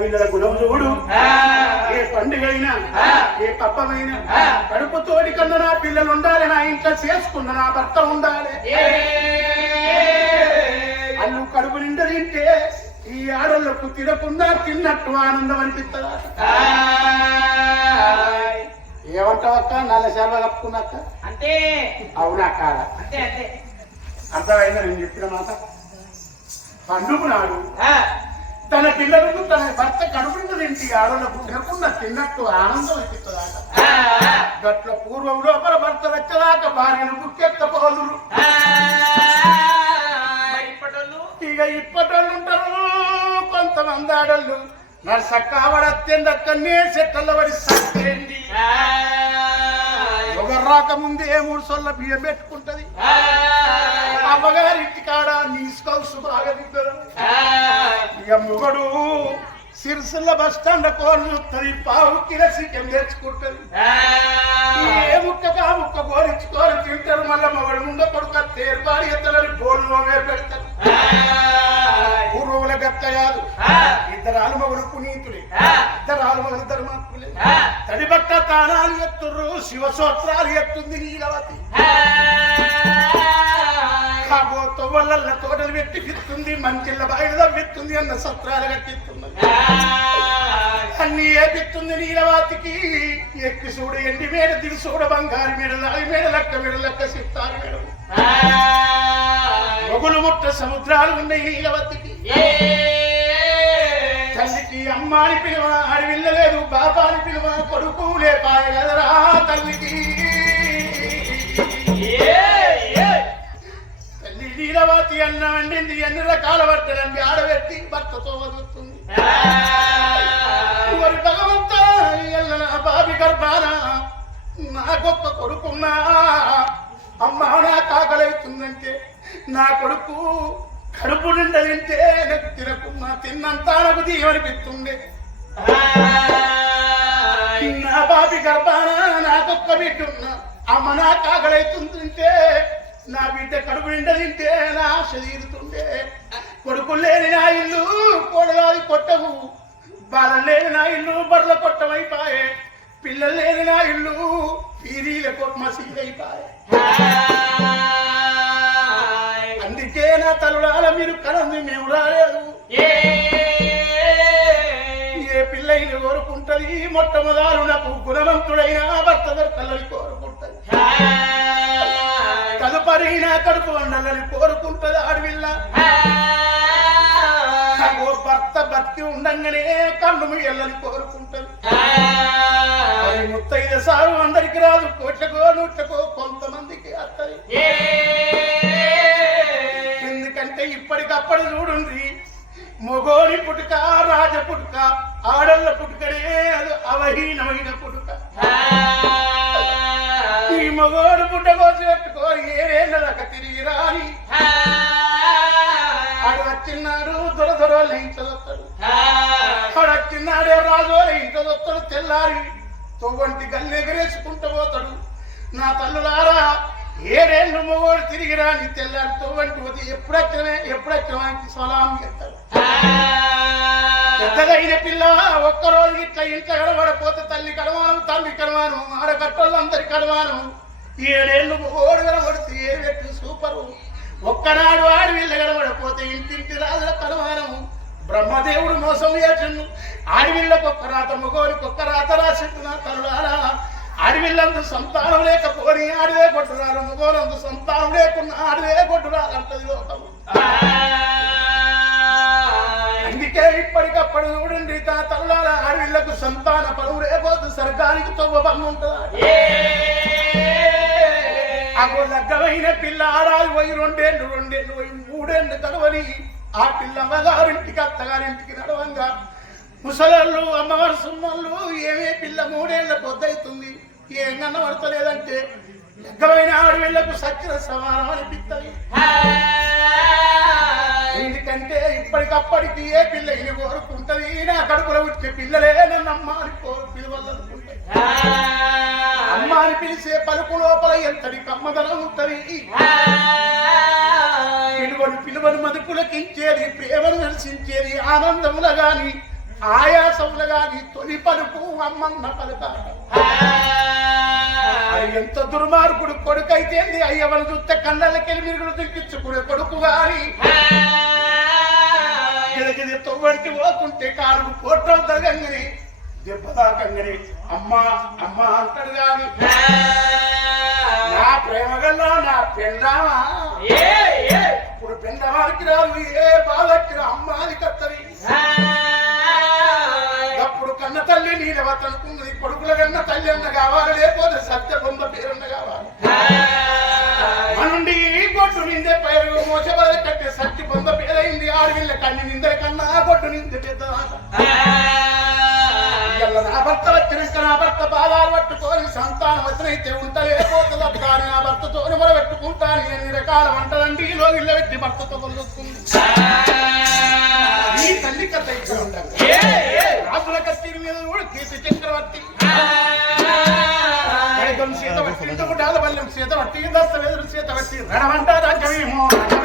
పిల్లల గుణం చూడు. ఏ పండుగైనా ఏ పప్పమైనా కడుపు తోడి కన్నా నా పిల్లలు ఉండాలి నా ఇంట్లో చేసుకున్న నా భర్త ఉండాలి. అల్లు కడుపు నిండా తింటే ఈ ఆడలకు తినకుండా తిన్నట్టు ఆనందం అనిపిస్తుందా? ఏమంటావు అక్క? నల్ల శాల కప్పుకున్నాక అంటే అవునా కాదా? అంతే అంతే. అర్థమైందా నేను చెప్పిన మాట? పండుగ నాడు తన పిల్లలకు తన భర్త కడుపుండు తింటి ఆడలకు తినకుండా తిన్నట్టు ఆనందం గట్ల పూర్వం లోపల భర్త లెక్కదాక భార్యను మరి ఇప్పటోళ్ళు? ఇక ఇప్పటోళ్ళు ఉంటారు కొంతమంది ఆడళ్ళు. నర్సక్క ఆవడత్తేందక్కనే చెట్టల పడి సత్తేంది. ఆ, ఒక రాకముందే మూడు సొల్ల బియ్యం పెట్టుకుంటది. అమ్మగారి ఇంటి కాడ నీసుకోవచ్చు ఇక మొగడు సిరిసిల్ల బస్ స్టాండ్ కోరు చూస్తుంది పావు కిరసికం తెచ్చుకుంటది. ఏ ముక్కగా ముక్క బోరించుకోని తింటారు మళ్ళా మొగడు ముందు కొడుక తేర్పారి ఎత్తలని బోర్లో పెడతారు. పూర్వముల గట్ల కాదు ఇద్దరు ఆలుమగులు పునీతులే. ఇద్దరు ఆలుమగులు ధర్మాత్ములే తడిబట్ట తానాలు ఎత్తుర్రు శివసూత్రాలు ఎత్తుంది నీలవతి. కాబో తొవ్వల్ల తోటలు పెట్టి విత్తుంది మంచిళ్ళ బాయిలు తవ్విస్తుంది అన్న సత్రాలు కట్టిస్తున్నది. అన్ని ఏపిస్తుంది నీలవాతికి. ఎక్కి చూడు ఎండి మేడ దిగి చూడ బంగారు మేడ లాగి మేడ లక్క మేడ లక్క సిత్తారు మేడ. మొగులు ముట్ట సముద్రాలు ఉన్నాయి నీలవతికి. తల్లికి అమ్మ అని పిలువ అడవిల్లలేదు బాబా అని పిలువ కొడుకు లేపాయ కదరా తల్లికి. అన్న వండింది ఎన్ని రకాల వంటలండి ఆడబెట్టి భర్తతో వదులుతుంది. మరి భగవంత బాబి గర్భాన నాకొక్క కొడుకున్నా. అమ్మా నా కాకలవుతుందంటే నా కొడుకు కడుపు నిండా తింటే నాకు తినకున్నా తిన్నంతా నాకు దీవనిపిస్తుండే. నా బాబి గర్భాన నాకొక్క బిడ్డ ఉన్నా అమ్మ నా కాకలవుతుందంటే నా బిడ్డ కడుపు నిండా తింటే నా ఆశ తీరుతుండే. కొడుకు లేని నా ఇల్లు కోడలాది కొట్టవు. బాలం లేని నా ఇల్లు బర్ల కొట్టమైపాయే పిల్లలు లేని నా ఇల్లు పీరీల మసీదైపాయే అందుకే నా తలుడాల మీరు కనంది మేము రాలేదు. ఏ పిల్లైన కోరుకుంటది మొట్టమొదలు నాకు గుణవంతుడైన భర్త దొరకలని కోరుకుంటది. ఎవరైనా కడుపు వండాలని కోరుకుంటుంది ఆడవిల్ల. భర్త బతికి ఉండంగానే కన్ను ముయ్యాలని కోరుకుంటది. మరి ముత్తైద సాగు అందరికి రాదు కోట్లకో నూట్లకో కొంతమందికి అత్తది. ఎందుకంటే ఇప్పటికప్పుడు చూడుంది మొగోని పుట్టుక రాజ పుట్టుక ఆడళ్ళ పుట్టుకనే అది అవహీనమైన పుట్టుక. ఈ మొగోడు పుట్ట కోసి పెట్టుకో ఏరేళ్ళ దాకా తిరిగి రాని ఆడు వచ్చినాడు దొర దొర ఇంట్లో వస్తాడు ఆడు వచ్చినాడే రాజు ఇంట్లో వస్తాడు తెల్లారి తొవ్వంటి గల్లి ఎగరేసుకుంటూ పోతాడు. నా తల్లులారా ఏడేళ్ళు మగోడు తిరిగి రాని తెల్లారి తొవ్వంటి పోతే ఎప్పుడు వచ్చిన ఎప్పుడు వచ్చిన సలాం చెప్తాడు పెద్దదైన పిల్ల ఒక్కరోజు ఇట్లా ఇంట్లో కడబడపోతే తల్లి కడవాను తల్లి కడవాను ఆడకట్టోళ్ళందరి కడవాను. ఏడేళ్ళు ఓడు కనబడితే ఏ వ్యక్తి సూపరు? ఒక్కనాడు ఆడి వీళ్ళు కనబడపోతే ఇంటింటి రాజుల కడవానము బ్రహ్మదేవుడు మోసం చేసిండు. ఆడవిళ్ళకు ఒక్క రాత మగోనికి ఒక్క రాత రాసిండు నా తరుడారా ఆడవిల్లందు సంతానం లేకపోని ఆడవే కొట్టురారు మగోనందు సంతానం లేకున్నా ఆడవే కొట్టురారు అంటది లోకము. అందుకే ఇప్పటికప్పుడు చూడండి తా తల్లారా ఆడవిళ్ళకు సంతాన పరువులే పోతు స్వర్గానికి తొవ్వబమ్మ ఉంటుందా? అగో లగ్గమైన పిల్ల ఆరాలు పోయి రెండేళ్ళు రెండేళ్ళు పోయి మూడేళ్ళు తడవని ఆ పిల్ల అమ్మగారింటికి అత్తగారింటికి నడవంగా. ముసలోళ్ళు అమ్మవారి సుమ్మళ్ళు ఏమే పిల్ల మూడేళ్ళ పొద్దవుతుంది ఏం కనబడతలేదంటే లగ్గమైన ఆడవిళ్ళకు సచ్చిన సమానం అనిపిస్తుంది ఎందుకంటే ఇప్పటికప్పటికి ఏ పిల్ల ఇది కోరుకుంటది నా కడుపులో వచ్చే పిల్లలే నన్ను అమ్మ అని కోరు పిలవాలనుకుంటాయి అమ్మ పిలిచే పలుకు లోపల ఎంతటి కమ్మదనం ఉంటది? పిలువను పిలువను మదుపులకించేది ప్రేమను దర్శించేది ఆనందముల గాని ఆయాసములు గాని తొలి పలుకు అమ్మన్న పలుక. ఎంత దుర్మార్గుడు కొడుకైతే అయ్యవని చూస్తే కళ్ళకెళ్ళి మీరు దిక్కించుకునే కొడుకు గాని. తొవ్వడికి పోతుంటే కారు పోటం తగంగిని దెబ్బ తాకంగని అమ్మా అమ్మా అంటాడు గాని నా ప్రేమ గల్లా నా పెండామా ఇప్పుడు పెండవానికి రాదు ఏ బాధకి రా అమ్మాది కత్తరి. అప్పుడు కన్న తల్లి నీలవతనుకున్నది కొడుకుల కన్న తల్లి అన్న కావాలి లేకపోతే సత్య బొమ్మ పేరన్న కావాలి. మనుండి గొడ్డు నిందే పైరు కట్టే సత్య బొమ్మ పేరైంది ఆడవిల్ల కన్ని నిందే కన్నా గొడ్డు నిందే పెద్ద భర్త వచ్చినాక నా భర్త బాధాలు పట్టుకొని సంతానం వచ్చినైతే ఉంటలేకపోతుంది కానీ నా భర్తతో మొర పెట్టుకుంటాను ఎన్ని రకాల వంటలండి? ఈ లోగిళ్ళ పెట్టి భర్తతో కొలుస్తుంది ఈ తల్లి కథ ఇక్కడ రాజుల కత్తిరి మీద కూడా కీర్తి చక్రవర్తి. సీత పట్టి సీత పట్టి దస్త వెదురు సీత పట్టి రణమంట రాజ్యమేమో రణమే